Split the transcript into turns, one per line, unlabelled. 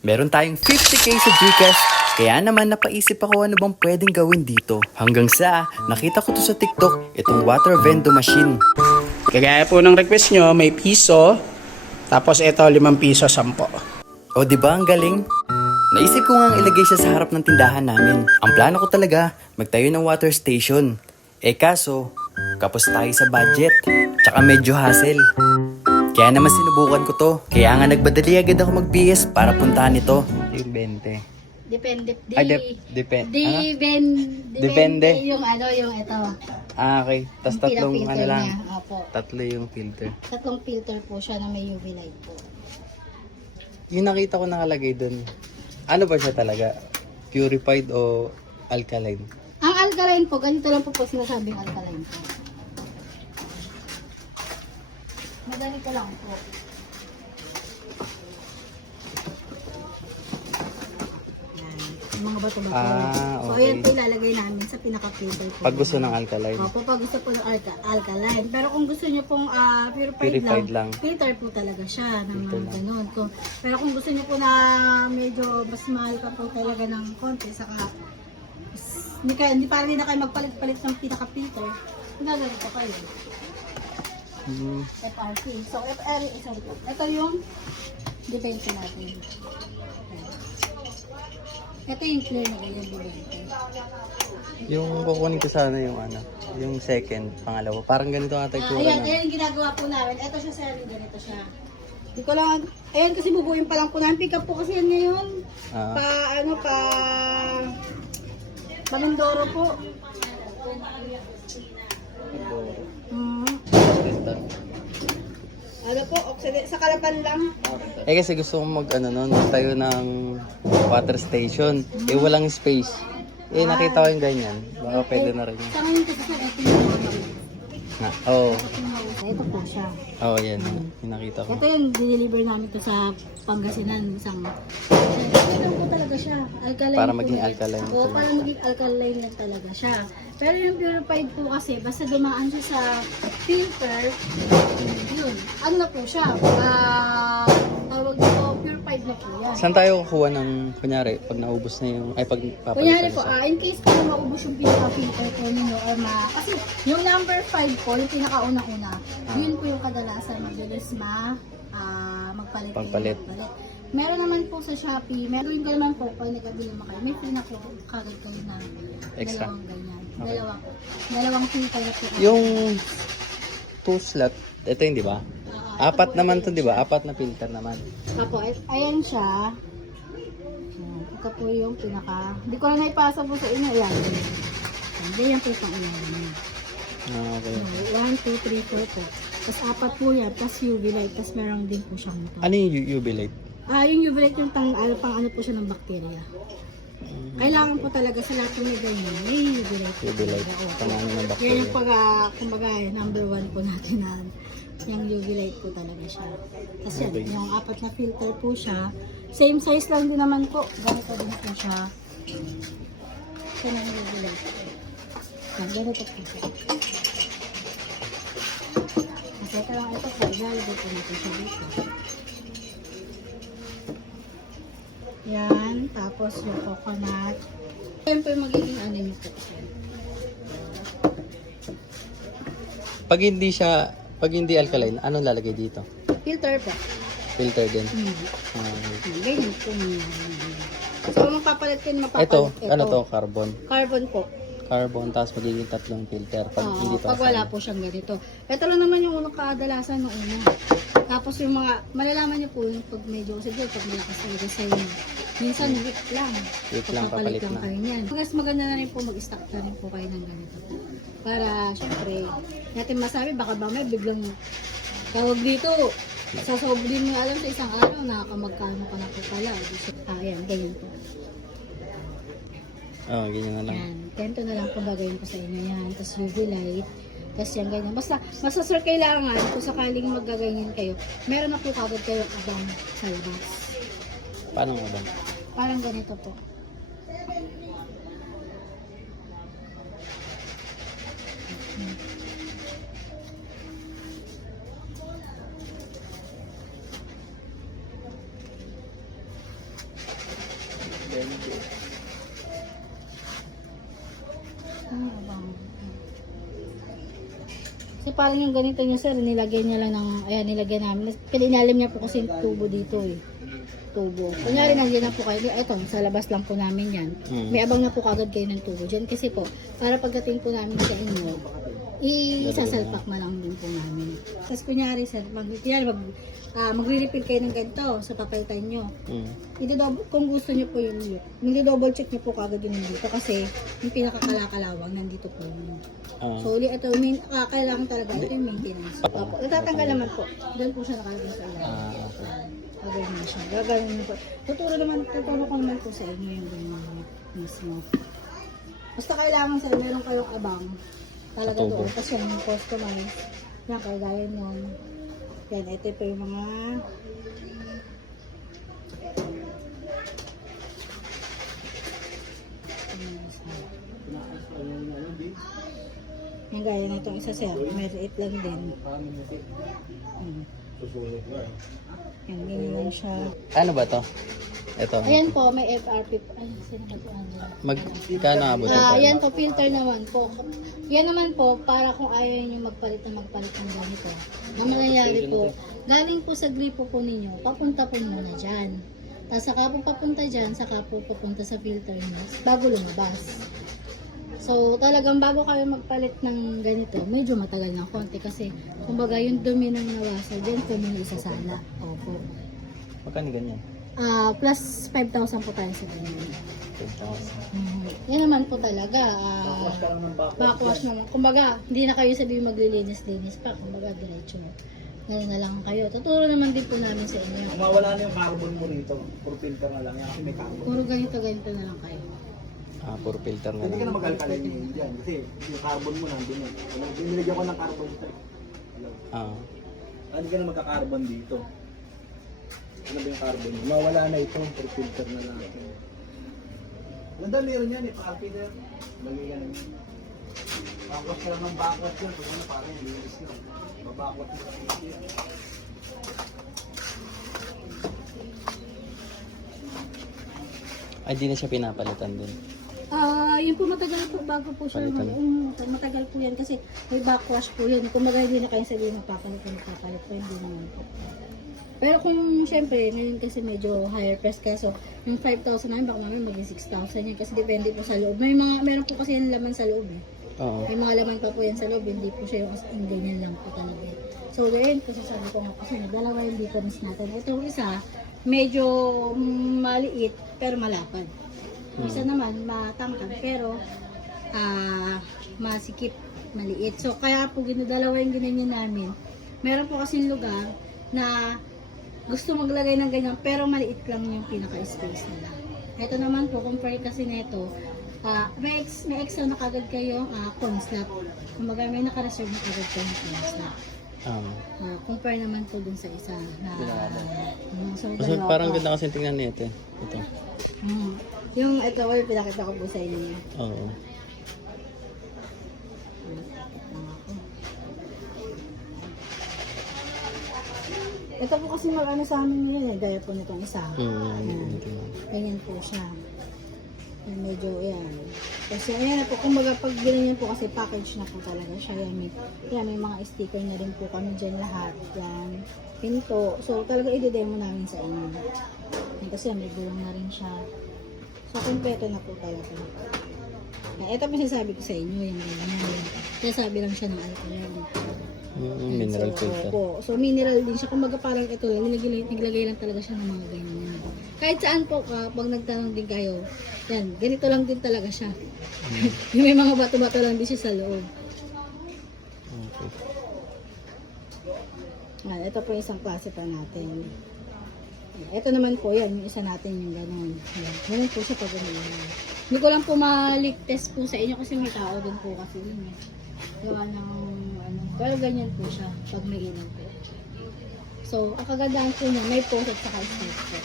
Meron tayong 50k sa Gcash, kaya naman napaisip ako ano bang pwedeng gawin dito. Hanggang sa, nakita ko to sa TikTok, itong water vendo machine.
Kagaya po ng request nyo, may piso, tapos ito, limang piso, sampo.
O di ba ang galing? Naisip ko nga ilagay siya sa harap ng tindahan namin. Ang plano ko talaga, magtayo ng water station. Eh kaso, kapos tayo sa budget. Tsaka medyo hassle. Kaya naman sinubukan ko to. Kaya nga nagbadali agad ako mag-BS para puntahan ito. Yung 20.
Depende. Di,
Ay, dep- depen-
di,
ano?
ben,
Depende.
Yung ano, yung ito.
Ah, okay. Tapos
Yung
tatlong
pinaka-filter
ano lang.
niya. Opo.
Tatlo yung filter.
Tatlong filter po siya na may UV light po.
Yung nakita ko nakalagay dun, ano ba siya talaga? Purified o alkaline?
Ang alkaline po, ganito lang po po sinasabing alkaline po. Madali ka lang po. Yan. Yung mga bato-bato.
Ah,
So,
okay.
ayan po ilalagay namin sa pinaka-filter po.
Pag gusto ng alkaline.
Opo, pag gusto po ng alka- alkaline. Pero kung gusto niyo pong ah, purified,
Purified
lang,
lang.
filter po talaga siya ng
Filter
mga
lang.
ganun. Kung, pero kung gusto niyo po na medyo mas mahal pa po talaga ng konti, saka mas- hindi, ka, hindi para hindi na kayo magpalit-palit ng pinaka-filter, gagawin ko kayo.
Hmm.
FRP. So, FR, sorry po. Ito yung debente natin. Ito yung clear na ganyan debente.
Yung kukunin ko sana yung ano, yung second, pangalawa. Parang ganito ata yung
Ah,
itsura
ayan,
na.
ayan yung ginagawa po namin. Ito siya sir, ganito siya. Hindi ko lang, ayan kasi bubuin pa lang po namin. Pick up po kasi yan ngayon.
Ah,
Pa, ano, pa, Manundoro po. Mm. Ano po, oxide, sa kalapan lang.
eh kasi gusto kong mag ano nun, tayo ng water station. Eh walang space. Eh nakita ko yung ganyan. Baka pwede na rin yun.
Sa ngayon kasi sir, ito yung mga maliit.
Na, oo. Oh,
Ito po siya.
oh, yan. Yung nakita ko.
Ito yung dineliver namin to sa Pangasinan. Isang, ito po talaga siya. Alkaline
Para
po
maging
yan.
alkaline
Oo,
talaga
para
siya.
maging alkaline yan talaga siya. Pero yung purified po kasi, basta dumaan siya sa filter, yun. Ano na po siya? Ah,
Saan tayo kukuha ng, kunyari, pag naubos na yung, ay pag
Kunyari
papalitan
po,
siya?
ah, in case po na maubos yung pinaka-filter po ninyo or ma... Kasi yung number 5 po, yung pinakauna-una,
Ah.
yun po yung kadalasan madalas ma... ah, magpalit.
Pagpalit.
magpalit. Meron naman po sa Shopee, meron ko naman po, pag nagkabili mo kayo, may pinako kagad kayo na
Extra.
dalawang ganyan.
Okay.
Dalawang, dalawang filter na po.
Yung two slot, ito yun, di ba? Apat naman to, di ba? Apat na filter naman.
Apo, ay- ayan siya. Ito po yung pinaka... Hindi ko na naipasa po sa inyo. Ayan. Hindi yan po yung pang-ilalim.
Ah, okay.
1, 2, 3, 4 po. Tapos apat po yan, tapos UV light, tapos meron din po siyang ito.
Ano yung UV light?
Ah, yung UV light yung pang, ano, pang ano po siya ng bakterya. Kailangan po talaga sa lahat ng may ganyan, may UV light.
UV light. Pang ano ng
Yan
bacteria.
yung pag, ah, kumbaga, number one po natin na yung UV light po talaga siya. Tapos yan, yung apat na filter po siya. Same size lang din naman po. Ganito din po siya. Yan ang UV light. Yan, ganito po siya. Teka lang ito po, ilalagay po natin siya dito. Yan, tapos yung coconut. Yung magiging ano niyo po.
Pag hindi siya, pag hindi alkaline, anong lalagay dito?
Filter po.
Filter din.
Hmm.
Ah,
Ganyan po. So, magpapalit kayo, mapapalit.
ito, ano to? Carbon.
Carbon po.
Carbon, tapos magiging tatlong filter. Pag
Oo,
hindi pa
pag wala po siyang ganito. Ito lang naman yung unang kadalasan ng una. Tapos yung mga, malalaman niyo po yung pag medyo sige, pag malakas talaga sa inyo. Minsan, week lang.
Week lang, papalit
lang kayo niyan. Mas maganda na rin po mag-stock na rin po kayo ng ganito. Para, syempre, natin masabi, baka ba may biglang tawag dito. Sa sobri mo alam sa isang araw, nakakamagkano ka na po pala. Ah, ayan, ganyan po.
Oo, oh, ganyan na lang.
Yan. Ganito na lang po gagawin ko sa inyo yan. Tapos UV light. Tapos yan, ganyan. Basta, basta sir, kailangan, kung sakaling magaganyan kayo, meron na po kagad kayong abang sa labas.
Paano nga ba?
Parang ganito po. Kasi parang yung ganito niya sir, nilagyan niya lang ng, ayan, nilagyan namin. Pininalim niya po kasi yung tubo dito eh. Tubo. Kunyari nandiyan na po kayo, ito, sa labas lang po namin yan.
Mm.
May abang na po kagad kayo ng tubo dyan. Kasi po, para pagdating po namin sa inyo, isasalpak na lang din po namin. Tapos kunyari sir, mag, kunyari, mag, ah, magre-refill kayo ng ganito sa papalitan nyo.
Mm.
I-double, kung gusto niyo po yung look, mag-double check niyo po kagad yun dito kasi yung pinakakalakalawang nandito po yun.
Ah.
So, uli, ito, main, ah, kailangan talaga ito yung maintenance. Opo, natatanggal naman po. Doon po siya nakalagay sa ilalim.
Ah, okay.
Gagawin na siya. Gagawin na po. Tuturo naman, tuturo ko naman po sa inyo yung ganyan mismo. Basta kailangan sa meron kayong abang. Talaga
Katubo.
doon. Kasi yung customize. Yan, kagaya nun. Yan, ito po yung mga Yung gaya na itong isa sir, maliit lang din. Yan, ganyan lang siya.
Ano ba to? Ito.
Ayan po, may FRP. Ay, sino ba ito? Angela?
Magkano abot
Ah,
ito?
yan po, filter naman po. Yan naman po, para kung ayaw nyo magpalit na magpalit ng ganito. Ang mangyayari po, galing po sa gripo po ninyo, papunta po muna dyan. Tapos saka po papunta dyan, saka po papunta sa filter nyo, bago lumabas. So, talagang bago kayo magpalit ng ganito, medyo matagal ng konti kasi, kumbaga, yung dumi ng nawasa, dyan po muna isasala. Opo.
Magkano ganyan?
Ah, plus 5,000 po tayo sa ganyan.
10,000.
Mhm. Yan naman po talaga. ah, backwash naman. Kumbaga, hindi na kayo sabihin maglilinis-linis pa. Kumbaga, diretso. Ganun na lang kayo. Tuturo naman din po namin sa inyo.
Kung mawala na yung carbon mo rito, puro filter na lang yan kasi may carbon.
Puro ganito-ganito na lang kayo.
Ah, puro filter na
Hindi ka na mag-alkaline yun dyan kasi yung carbon mo nandun eh. Wala, Binilagyan ko ng carbon ito.
Ah.
Ah, Hindi ka na magka-carbon dito. Ano ba yung carbon? Mawala na ito, puro filter na lang. Ganda meron yan eh, pa-filter. Lagay yan eh. Backwash ka lang ng backwash yan. Kung ano, parang linis na. Babakwat mo lang yan.
Ay, di na siya pinapalitan din.
Yun po matagal po bago po siya.
Palitan.
Um, matagal po yan kasi may backwash po yun. Kung hindi na kayo sabihin magpapalit na magpapalit po, hindi naman po. Pero kung syempre, ngayon kasi medyo higher price kaso, yung 5,000 namin, baka namin maging 6,000 yan kasi depende po sa loob. May mga, meron po kasi yung laman sa loob eh.
Oo.
May mga laman pa po yan sa loob, hindi po siya yung as in ganyan lang po talaga. So, ngayon po sasabi ko nga kasi dalawa yung difference natin. Ito isa, medyo maliit pero malapad. Isa naman, matangkad pero ah masikip, maliit. So, kaya po ginadalawa yung ganyan namin. Meron po kasing lugar na gusto maglagay ng ganyan pero maliit lang yung pinaka-space nila. Ito naman po, compare kasi nito, ah may, ex, may extra na kagad kayo uh, corn snap. Kumbaga may naka-reserve na kagad kayo ng corn snap.
Um,
Ah, compare naman po dun sa isa na mm, so,
Mas
dalawa
parang
po.
ganda kasi tingnan nito. Ito.
Mm. Yung ito, well, pinakita ko po sa inyo.
Oo.
Ito po kasi mag-ano sa amin ngayon eh, gaya po nitong isa.
Hmm,
Ayan.
ito.
Ganyan po siya. Yan, medyo, yan. Kasi, ayan na po, kumbaga, pag ganyan po kasi package na po talaga siya. Yan, may, yan, may mga sticker na rin po kami dyan lahat. Yan, pinto. So, talaga i-demo namin sa inyo. Yan, kasi may gulong na rin siya. So, kompleto na po talaga. Yan, ito po sinasabi ko sa inyo, yung ganyan. Sinasabi lang siya ng alcohol.
Mm, mineral
so,
filter.
opo. So, mineral din siya. Kumbaga parang ito lang, nilagay, naglagay lang talaga siya ng mga ganyan. Kahit saan po, ka, pag nagtanong din kayo, yan, ganito lang din talaga siya. yung may mga bato-bato lang din siya sa loob.
Okay.
Yan, ito po yung isang klase pa natin. Ito naman po yan, yung isa natin yung gano'n. Yan, ganun po siya pag gano'n. Hindi ko lang po malik test po sa inyo kasi may tao din po kasi yun eh. Gawa ng ano. Pero ganyan po siya pag may ilaw po. So, ang kagandahan po niya, may post at saka step po.